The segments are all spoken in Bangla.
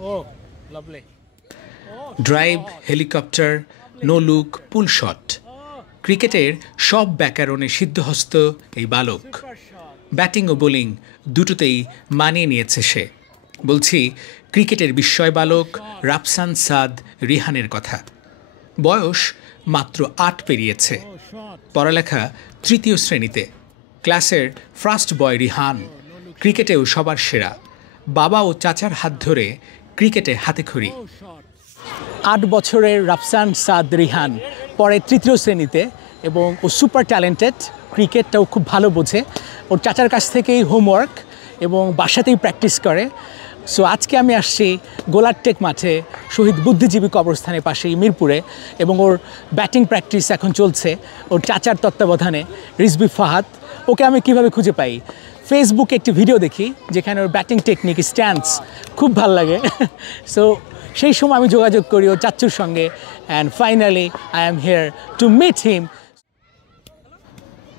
Oh, lovely. Drive, helicopter, no look, pull shot. ক্রিকেটের সব ব্যাকরণে সিদ্ধহস্ত এই বালক। ব্যাটিং ও বোলিং দুটোতেই মানিয়ে নিয়েছে সে। বলছি ক্রিকেটের বিস্ময় বালক রাফসান সাদ রিহানের কথা। বয়স মাত্র ৮ পেরিয়েছে। পড়ালেখা তৃতীয় শ্রেণীতে। ক্লাসের ফার্স্ট বয় রিহান। ক্রিকেটেও সবার সেরা। বাবা ও চাচার হাত ধরে ক্রিকেটে হাতেখড়ি। ৮ বছরের রাফসান সাদ রিহান পরে তৃতীয় শ্রেণীতে এবং ও সুপার ট্যালেন্টেড। ক্রিকেটটাও খুব ভালো বোঝে। ওর চাচার কাছ থেকেই হোমওয়ার্ক এবং বাসাতেই প্র্যাকটিস করে। সো আজকে আমি আসছি গোলারটেক মাঠে শহীদ বুদ্ধিজীবী কবরস্থানের পাশেই মিরপুরে, এবং ওর ব্যাটিং প্র্যাকটিস এখন চলছে ওর চাচার তত্ত্বাবধানে। রিজবি ফাহাদ, ওকে আমি কিভাবে খুঁজে পাই? ফেসবুকে একটি ভিডিও দেখি যেখানে ওর ব্যাটিং টেকনিক, স্ট্যান্স খুব ভাল লাগে। সো সেই সময় আমি যোগাযোগ করি ওর চাচ্চুর সঙ্গে, and finally I am here to meet him.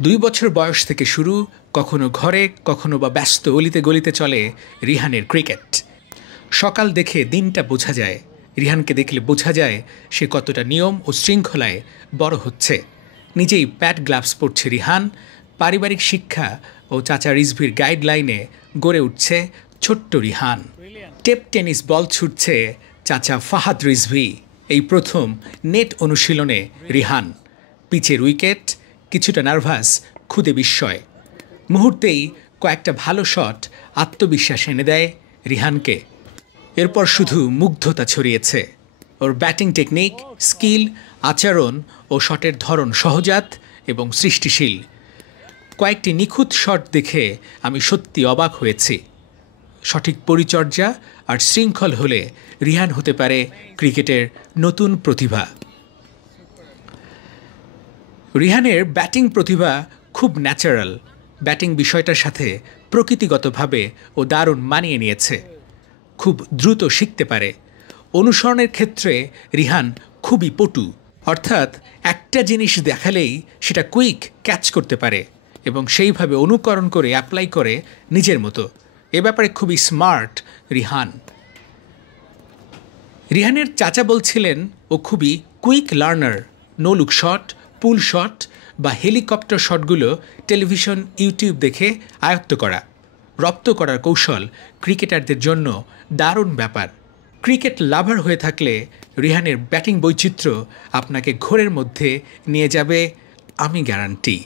2 বছর বয়স থেকে শুরু, কখনো ঘরে কখনো বা ব্যস্ত অলিতে গলিতে চলে রিহানের ক্রিকেট। সকাল দেখে দিনটা বোঝা যায়। রিহানকে দেখলে বোঝা যায় সে কতটা নিয়ম ও শৃঙ্খলায় বড় হচ্ছে। নিজেই প্যাড গ্লাভস পরছে রিহান। পারিবারিক শিক্ষা ও চাচা রিজভির গাইডলাইনে গড়ে উঠছে ছোট্ট রিহান। টেপ টেনিস বল ছুটছে চাচা ফাহাদ রিজভি। এই প্রথম নেট অনুশীলনে রিহান। পিচের উইকেট, কিছুটা নার্ভাস, খুদে বিস্ময়। মুহূর্তেই কয়েকটা ভালো শট আত্মবিশ্বাস এনে দেয় রিহানকে। এরপর শুধু মুগ্ধতা ছড়িয়েছে। ওর ব্যাটিং টেকনিক, স্কিল, আচরণ ও শটের ধরন সহজাত এবং সৃষ্টিশীল। কয়েকটি নিখুঁত শট দেখে আমি সত্যি অবাক হয়েছি। সঠিক পরিচর্যা আর শৃঙ্খল হলে রিহান হতে পারে ক্রিকেটের নতুন প্রতিভা। রিহানের ব্যাটিং প্রতিভা খুব ন্যাচারাল। ব্যাটিং বিষয়টার সাথে প্রকৃতিগতভাবে ও দারুণ মানিয়ে নিয়েছে। খুব দ্রুত শিখতে পারে। অনুসরণের ক্ষেত্রে রিহান খুবই পটু, অর্থাৎ একটা জিনিস দেখালেই সেটা কুইক ক্যাচ করতে পারে এবং সেইভাবে অনুকরণ করে অ্যাপ্লাই করে নিজের মতো। এ ব্যাপারে খুবই স্মার্ট রিহান। রিহানের চাচা বলছিলেন ও খুবই quick learner. No look shot, pull shot বা হেলিকপ্টার শটগুলো টেলিভিশন, ইউটিউব দেখে আয়ত্ত করা। রপ্ত করার কৌশল ক্রিকেটারদের জন্য দারুণ ব্যাপার। ক্রিকেট লাভার হয়ে থাকলে রিহানের ব্যাটিং বৈচিত্র্য আপনাকে ঘোরের মধ্যে নিয়ে যাবে, আমি গ্যারান্টি।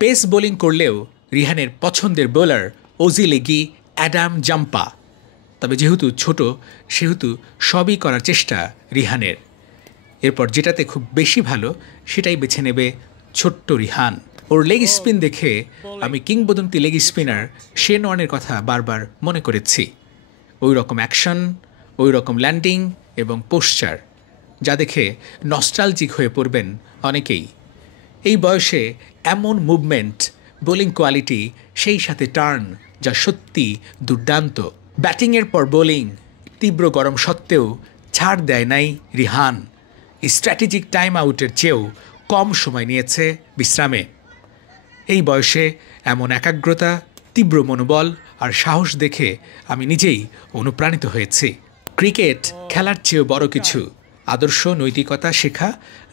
পেস বোলিং করলেও রিহানের পছন্দের বোলার ওজি লেগি, অ্যাডাম জাম্পা। তবে যেহেতু ছোট সেহেতু সবই করার চেষ্টা রিহানের। এরপর যেটাতে খুব বেশি ভালো সেটাই বেছে নেবে ছোট্ট রিহান। ওর লেগ স্পিন দেখে আমি কিংবদন্তি লেগ স্পিনার শেন ওয়ার্নের কথা বারবার মনে করেছি। ওই রকম অ্যাকশন, ওই রকম ল্যান্ডিং এবং পোশ্চার, যা দেখে নস্টালজিক হয়ে পড়বেন অনেকেই। এই বয়সে এমন মুভমেন্ট, বোলিং কোয়ালিটি, সেই সাথে টার্ন, যা সত্যি দুর্দান্ত। ব্যাটিংয়ের পর বোলিং, তীব্র গরম সত্ত্বেও ছাড় দেয় নাই রিহান। স্ট্র্যাটেজিক টাইম আউটের চেয়েও কম সময় নিয়েছে বিশ্রামে। এই বয়সে এমন একাগ্রতা, তীব্র মনোবল আর সাহস দেখে আমি নিজেই অনুপ্রাণিত হয়েছি। ক্রিকেট খেলার চেয়েও বড় কিছু। আদর্শ, নৈতিকতা শেখা,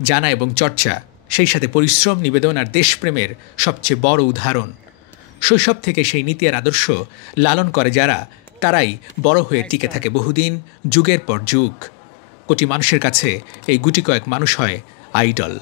জানা এবং চর্চা, সেই সাথে পরিশ্রম, নিবেদন আর দেশপ্রেমের সবচেয়ে বড় উদাহরণ। শৈশব থেকে সেই নীতি আর আদর্শ লালন করে যারা, তারাই বড় হয়ে টিকে থাকে বহুদিন, যুগের পর যুগ। কোটি মানুষের কাছে এই গুটি কয়েক মানুষ হয় আইডল।